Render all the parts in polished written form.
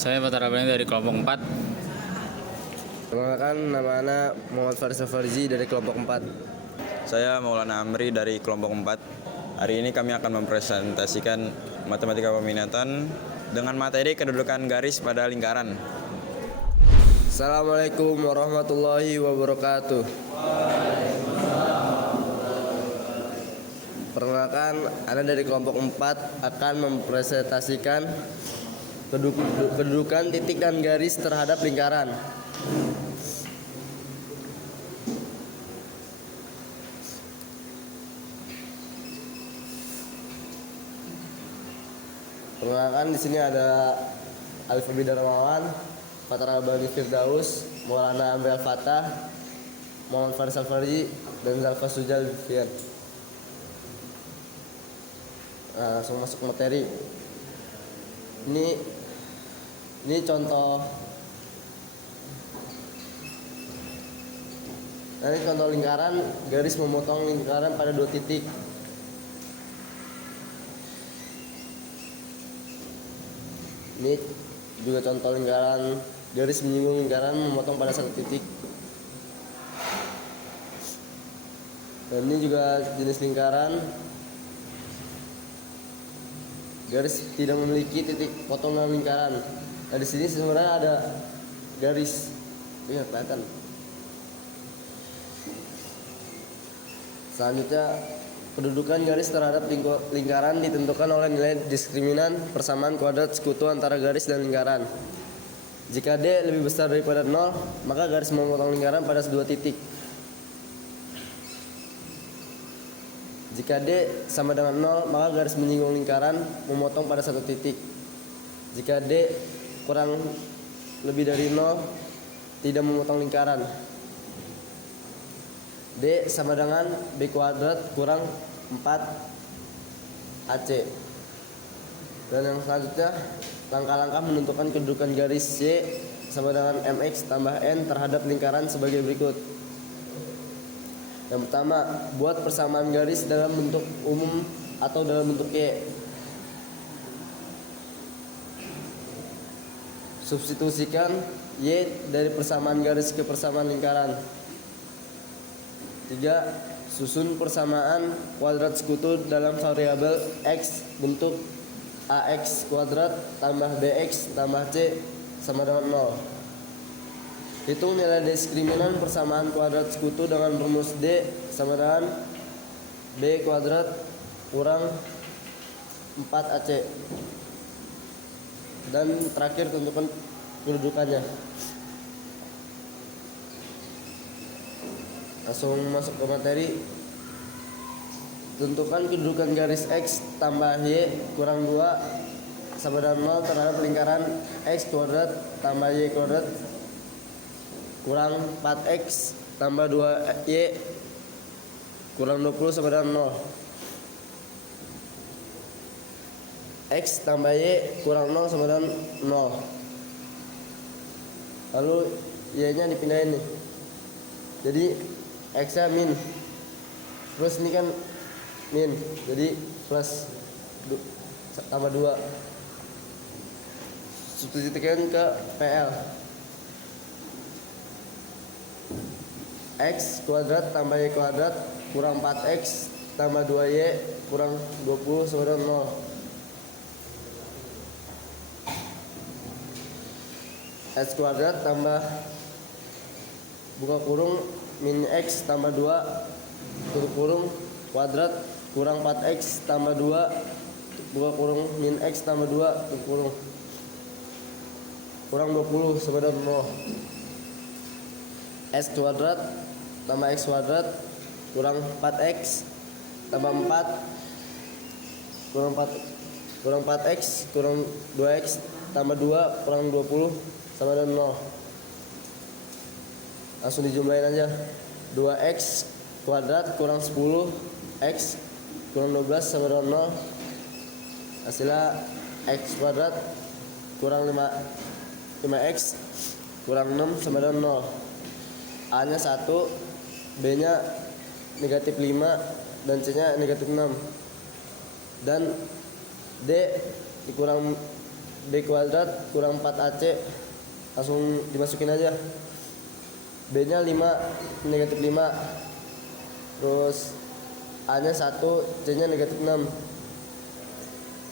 Saya Fathar Rabbani dari kelompok 4. Perkenalkan, nama anak Muhammad Farisal Farzi dari kelompok 4. Saya Maulana Amri dari kelompok 4. Hari ini kami akan mempresentasikan matematika peminatan dengan materi kedudukan garis pada lingkaran. Assalamualaikum warahmatullahi wabarakatuh. Perkenalkan, anak dari kelompok 4 akan mempresentasikan kedudukan titik dan garis terhadap lingkaran. Perkenalkan, di sini ada Alif Darmawan, Fathar Rabbani Firdaus, Maulana Amri Al-Fatah, Muhammad Farisal Farji, dan Zalfa Sujal Fian. Langsung masuk materi. Ini contoh. Ini contoh lingkaran, garis memotong lingkaran pada 2 titik. Ini juga contoh lingkaran, garis menyinggung lingkaran memotong pada 1 titik. Dan ini juga jenis lingkaran, garis tidak memiliki titik potong dalam lingkaran. Nah, di sini sebenarnya ada garis, ini kelihatan. Selanjutnya, kedudukan garis terhadap lingkaran ditentukan oleh nilai diskriminan persamaan kuadrat sekutu antara garis dan lingkaran. Jika D lebih besar daripada 0, maka garis memotong lingkaran pada 2 titik. Jika D sama dengan 0, maka garis menyinggung lingkaran memotong pada 1 titik. Jika D kurang lebih dari 0, tidak memotong lingkaran. D sama dengan B kuadrat kurang 4 AC. Dan yang selanjutnya, langkah-langkah menentukan kedudukan garis Y sama dengan MX tambah N terhadap lingkaran sebagai berikut. Yang pertama, buat persamaan garis dalam bentuk umum atau dalam bentuk Y. Substitusikan Y dari persamaan garis ke persamaan lingkaran. 3. Susun persamaan kuadrat sekutu dalam variabel X bentuk AX kuadrat tambah BX tambah C sama dengan 0. Hitung nilai diskriminan persamaan kuadrat sekutu dengan rumus D sama dengan B kuadrat kurang 4 AC. Dan terakhir, tentukan kedudukannya. Langsung masuk ke materi. Tentukan kedudukan garis X tambah Y kurang 2 sama dengan 0 terhadap lingkaran X kuadrat tambah Y kuadrat kurang 4X tambah 2Y kurang 20 sama dengan 0. X tambah Y kurang 0 sama dengan 0. Lalu Y nya dipindahin nih. Jadi X nya min, terus ini kan min, jadi plus tambah 2. Substitusikan ke PL. X kuadrat tambah Y kuadrat kurang 4X tambah 2Y kurang 20 sama dengan 0. X kuadrat tambah buka kurung min X tambah 2 tutup kurung kuadrat kurang 4X tambah 2 buka kurung min X tambah 2 tutup kurung kurang 20 sama dengan 0. X kuadrat tambah X kuadrat kurang 4X tambah 4 kurang 4X kurang 2X tambah 2 kurang 20 sama dengan 0. Langsung dijumlahin aja. 2X kuadrat kurang 10X kurang 12 sama dengan 0. Hasilnya X kuadrat kurang 5X kurang 6 sama dengan 0. A nya 1, B nya negatif 5, dan C nya negatif 6. Dan D dikurang B kuadrat kurang 4AC, langsung dimasukin aja. B nya 5, negatif 5, terus A nya 1, C nya negatif 6.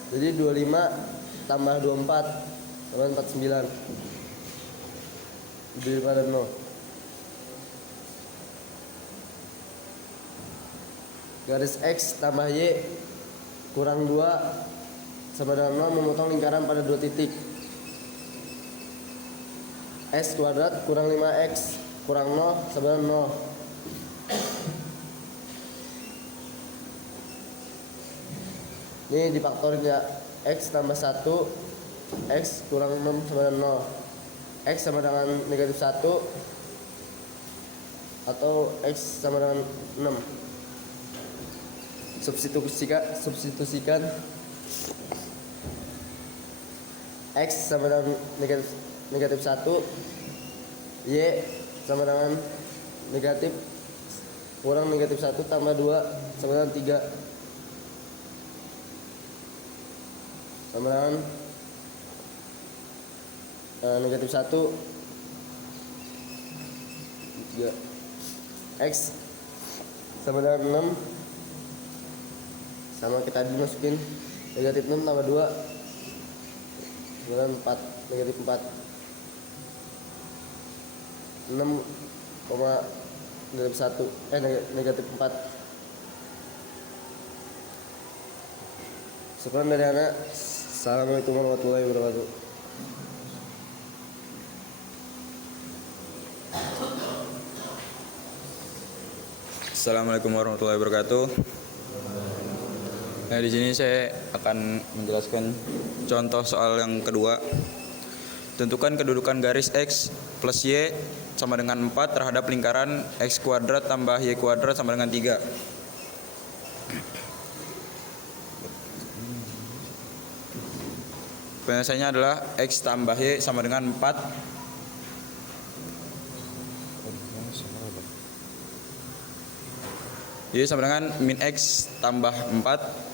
Jadi 25 tambah 24 sama 49, lebih daripada 0. Garis X tambah Y kurang 2 sama dengan 0 memotong lingkaran pada 2 titik. X kuadrat kurang 5X kurang 0 sama dengan 0. Ini difaktorin ya. X tambah 1, X kurang 6 sama dengan 0. X sama dengan negatif 1 atau X sama dengan 6. Substitusikan X sama dengan negatif 1, Y sama dengan negatif kurang negatif 1 tambah 2 sama dengan 3, sama dengan negatif 1, 3. X sama dengan 6, sama kita tadi masukin negatif 6 tambah 2 sama dengan 4, negatif 4. 6, negatif 1, negatif 4. Sekian dari anak. Assalamualaikum warahmatullahi wabarakatuh. Assalamualaikum warahmatullahi wabarakatuh. Nah, di sini saya akan menjelaskan contoh soal yang kedua. Tentukan kedudukan garis X plus Y sama dengan 4 terhadap lingkaran X kuadrat tambah Y kuadrat sama dengan 3. Penyelesaiannya adalah X tambah Y sama dengan 4. Y sama dengan min X tambah 4.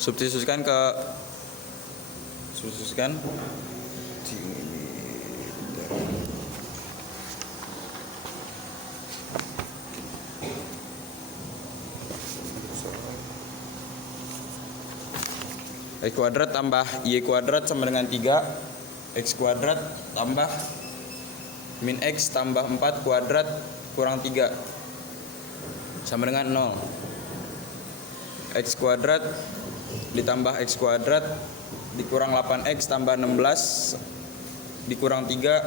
Substitusikan X kuadrat tambah Y kuadrat sama dengan 3. X kuadrat tambah min X tambah 4 kuadrat kurang 3 sama dengan 0. X kuadrat ditambah X kuadrat dikurang 8X tambah 16 dikurang 3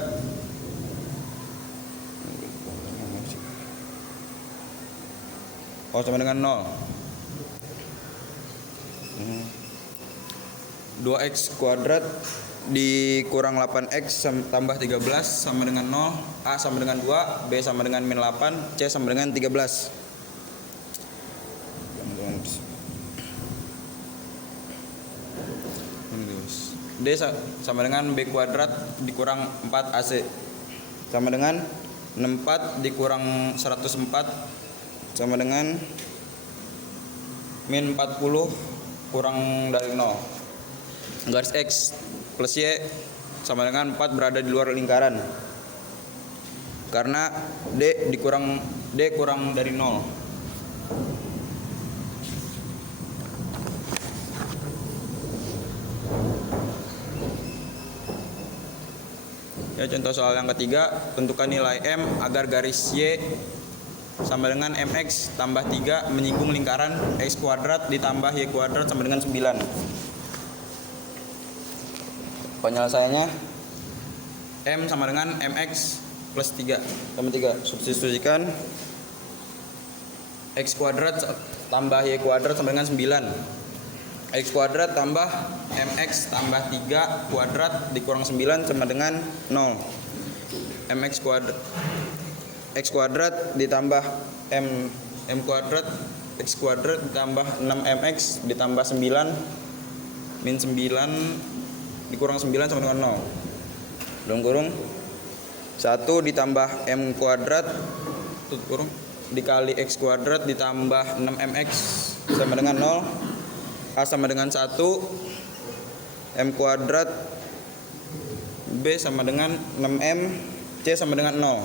sama dengan 0. 2X kuadrat dikurang 8X tambah 13 sama dengan 0. A sama dengan 2, B sama dengan min 8, C sama dengan 13. D sama dengan B kuadrat dikurang 4AC sama dengan 64 dikurang 104 sama dengan min 40 kurang dari 0. Garis X plus Y sama dengan 4 berada di luar lingkaran karena D kurang dari 0. Ya, contoh soal yang ketiga, tentukan nilai M agar garis Y sama dengan MX tambah 3 menyinggung lingkaran X kuadrat ditambah Y kuadrat sama dengan 9. Penyelesaiannya M sama dengan MX plus 3 tambah 3. Substitusikan X kuadrat tambah Y kuadrat sama dengan 9. X kuadrat tambah MX tambah 3 kuadrat dikurang 9 sama dengan 0. MX kuadrat X kuadrat ditambah M kuadrat X kuadrat ditambah 6MX ditambah 9 min 9 dikurang 9 sama dengan 0. Dalam kurung 1 ditambah M kuadrat tutup kurung dikali X kuadrat ditambah 6MX sama dengan 0. A sama dengan 1, M kuadrat B sama dengan 6M, C sama dengan 0.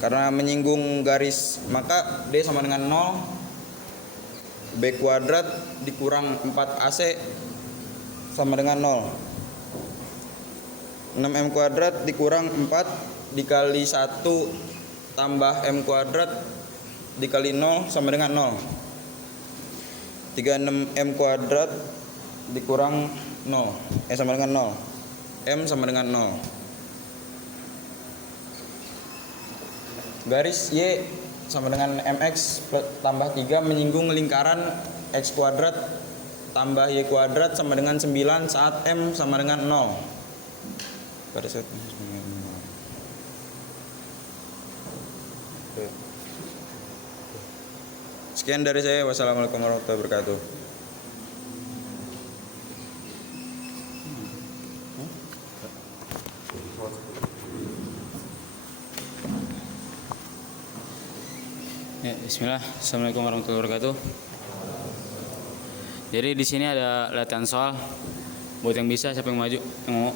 Karena menyinggung garis, maka D sama dengan 0. B kuadrat dikurang 4AC sama dengan 0. 6M kuadrat dikurang 4 dikali 1 tambah M kuadrat dikali 0 sama dengan 0. 36M kuadrat dikurang 0 sama dengan 0. M sama dengan 0. Garis Y sama dengan MX tambah 3 menyinggung lingkaran X kuadrat tambah Y kuadrat sama dengan 9 saat M sama dengan 0. Garis Z. Sekian dari saya. Wassalamualaikum warahmatullahi wabarakatuh. Ya, bismillah. Assalamualaikum warahmatullahi wabarakatuh. Jadi di sini ada latihan soal. Buat yang bisa, siapa yang maju? Yang mau?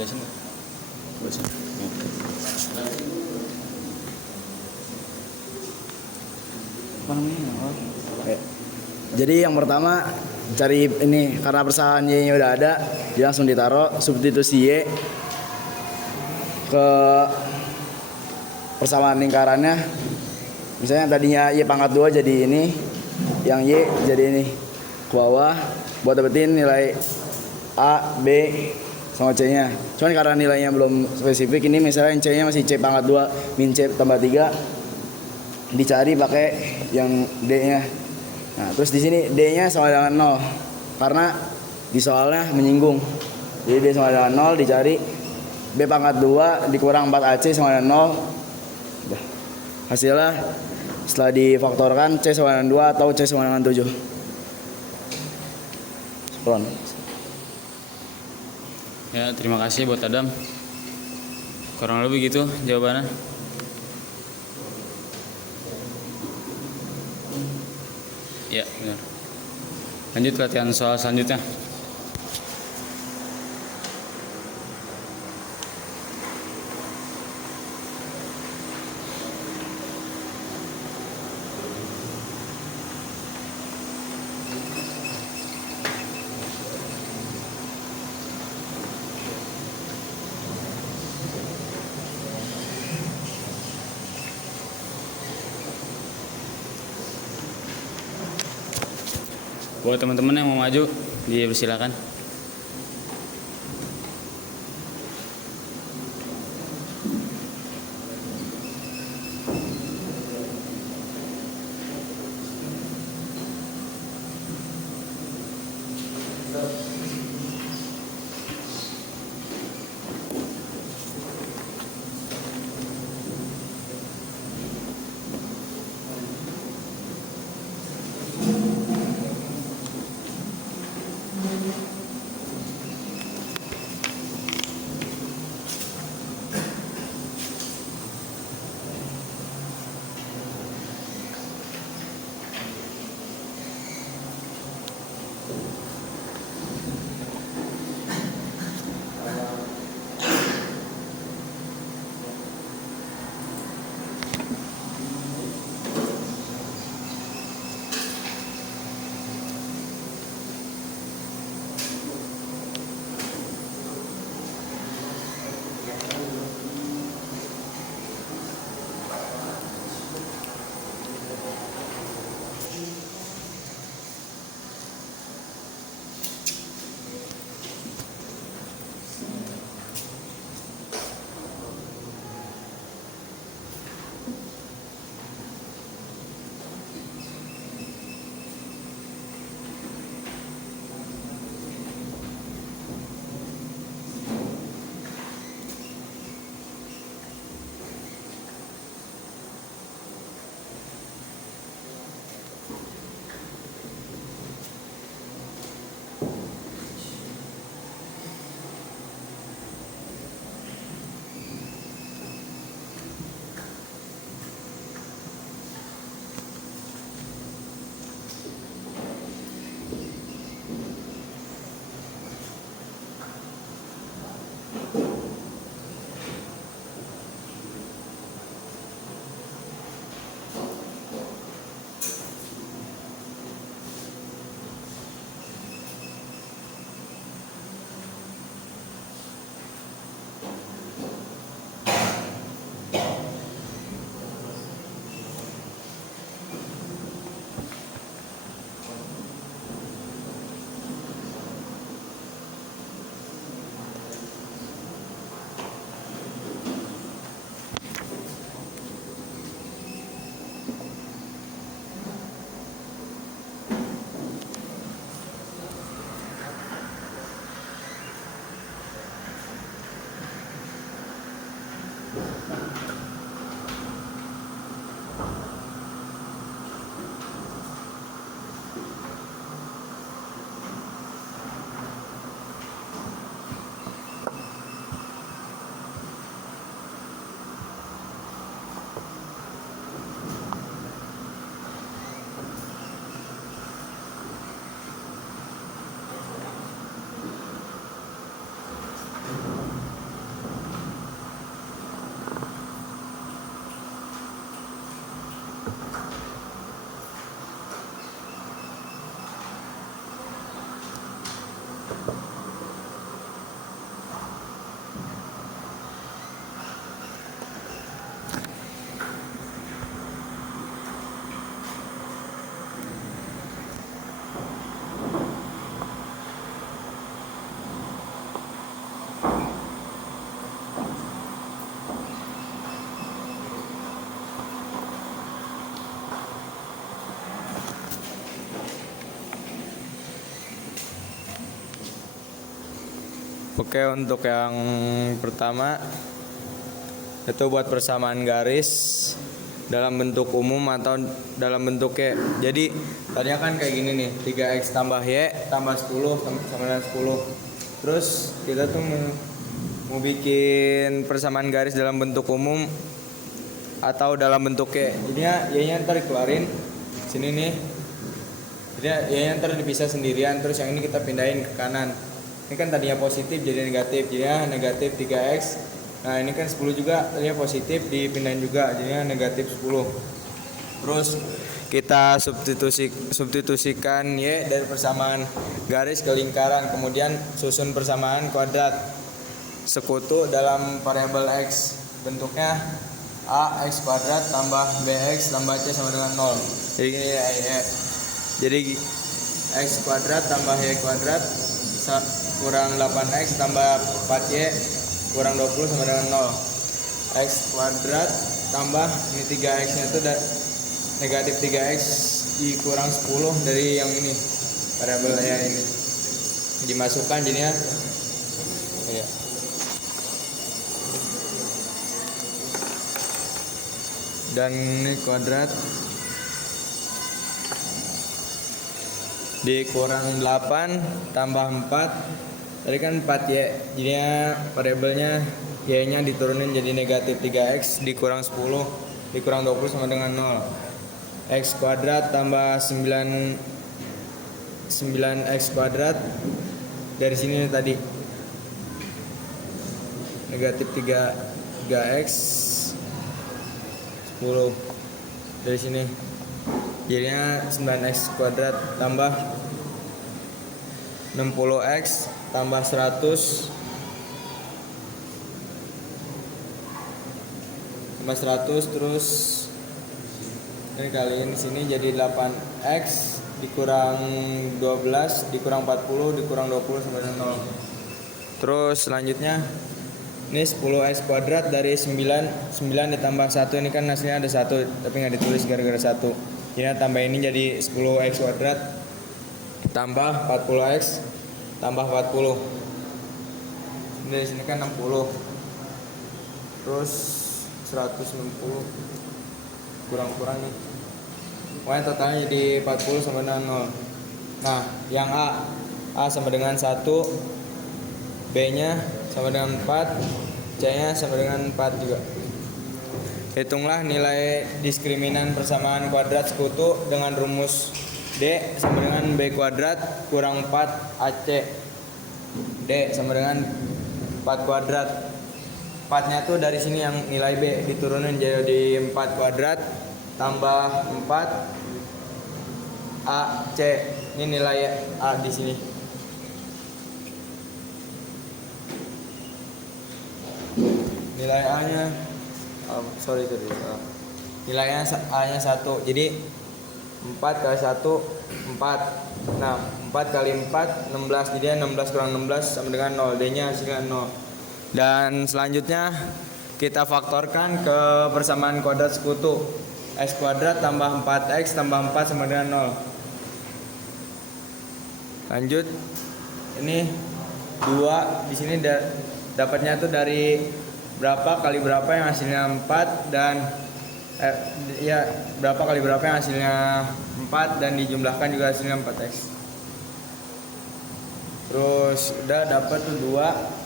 Jelasin nggak? Jelasin. Apa namanya? Oke. Jadi yang pertama cari ini karena persamaan Y-nya udah ada, dia langsung ditaruh substitusi Y ke persamaan lingkarannya. Misalnya tadinya Y pangkat 2 jadi ini, yang Y jadi ini. Ke bawah buat dapetin nilai A, B sama C-nya. Cuman karena nilainya belum spesifik, ini misalnya yang C-nya masih C pangkat 2 min C tambah 3, dicari pakai yang D-nya. Nah, terus di sini D-nya sama dengan 0 karena di soalnya menyinggung. Jadi D sama dengan 0 dicari B pangkat 2 dikurang 4AC sama dengan 0. Udah. Hasilnya setelah difaktorkan C sama dengan 2 atau C sama dengan 7. Sekian. Ya, terima kasih buat Adam. Kurang lebih gitu jawabannya. Ya, benar. Lanjut latihan soal selanjutnya. Buat teman-teman yang mau maju, dipersilakan. Oke, untuk yang pertama itu buat persamaan garis dalam bentuk umum atau dalam bentuk Y. Jadi tadinya kan kayak gini nih, 3x tambah Y tambah 10 sama dengan 10. Terus kita tuh mau bikin persamaan garis dalam bentuk umum atau dalam bentuk Y. Jadinya Y-nya ntar dikeluarin sini nih. Jadi Y-nya ntar dipisah sendirian, terus yang ini kita pindahin ke kanan. Ini kan tadinya positif jadi negatif, jadinya negatif 3x. Nah ini kan 10 juga, tadinya positif dipindahin juga, jadinya negatif 10. Terus kita substitusikan Y dari persamaan garis ke lingkaran, kemudian susun persamaan kuadrat sekutu dalam variabel X. Bentuknya AX kuadrat tambah BX tambah C sama dengan 0. Jadi X kuadrat tambah Y kuadrat kurang 8x tambah 4y kurang 20 sama dengan 0. X kuadrat tambah ini 3x nya itu negatif 3x dikurang 10 dari yang ini variabelnya ini dimasukkan jadinya ya. Dan ini kuadrat dikurang 8 tambah 4 tadi kan 4y, jadinya variabelnya y nya diturunin jadi negatif 3x dikurang 10 dikurang 20 sama dengan 0. X kuadrat tambah 9x kuadrat dari sini tadi negatif 3x 10 dari sini jadinya 9x kuadrat tambah 60x tambah 100 tambah 100 terus ini kaliin di sini jadi 8x dikurang 12 dikurang 40 dikurang 20 sama dengan 0. Terus selanjutnya ini 10x kuadrat dari 9 ditambah 1, ini kan hasilnya ada 1 tapi nggak ditulis gara-gara 1. Jadi tambah ini jadi 10x kuadrat tambah 40x tambah 40. Ini dari sini kan 60. Terus 160 kurang-kurang nih. Pokoknya totalnya jadi 40 sama dengan 0. Nah, yang A sama dengan 1, B-nya sama dengan 4, C-nya sama dengan 4 juga. Hitunglah nilai diskriminan persamaan kuadrat sekutu dengan rumus D sama dengan B kuadrat kurang 4 AC. D sama dengan 4 kuadrat. 4-nya tuh dari sini yang nilai B diturunin jadi 4 kuadrat tambah 4 AC. Ini nilai A di sini. Nilai A-nya nilainya A-nya 1. Jadi 4 kali 1 4. Nah 4 kali 4 16. Jadi 16 kurang 16 sama dengan 0. D nya hasilnya 0. Dan selanjutnya kita faktorkan ke persamaan kuadrat sekutu. X kuadrat tambah 4x tambah 4 sama dengan 0. Lanjut. Ini 2 di sini dapatnya tuh dari berapa kali berapa yang hasilnya 4 dan berapa kali berapa yang hasilnya 4 dan dijumlahkan juga hasilnya 4x. Terus udah dapat tuh 2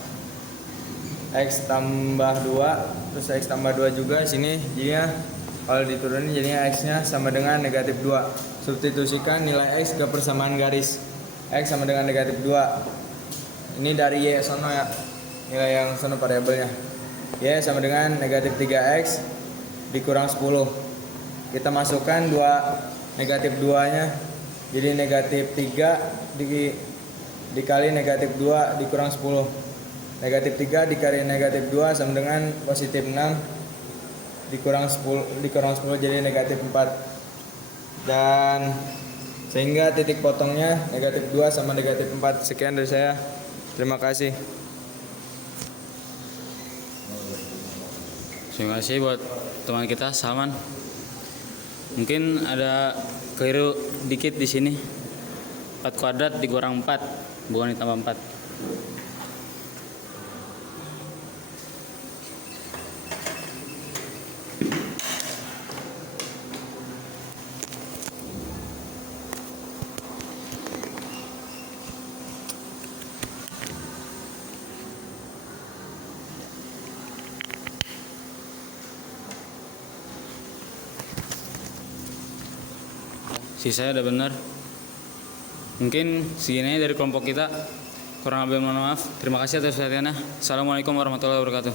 x tambah 2 terus x tambah 2 juga sini, jadinya kalau diturunin jadinya x nya sama dengan negatif 2. Substitusikan nilai x ke persamaan garis. X sama dengan negatif 2. Ini dari y sono ya, nilai yang sono variabelnya. Y sama dengan negatif 3x dikurang 10. Kita masukkan 2 negatif 2 nya jadi negatif 3 dikali negatif 2 dikurang 10. Negatif 3 dikali negatif 2 sama dengan positif 6 dikurang 10 jadi negatif 4. Dan sehingga titik potongnya negatif 2 sama negatif 4. Sekian dari saya. Terima kasih. Terima kasih buat teman kita Salman. Mungkin ada keliru dikit di sini. 4 kuadrat dikurang 4, bukan ditambah 4. Sisanya udah benar. Mungkin segini aja dari kelompok kita. Kurang lebih mohon maaf. Terima kasih atas perhatiannya. Assalamualaikum warahmatullahi wabarakatuh.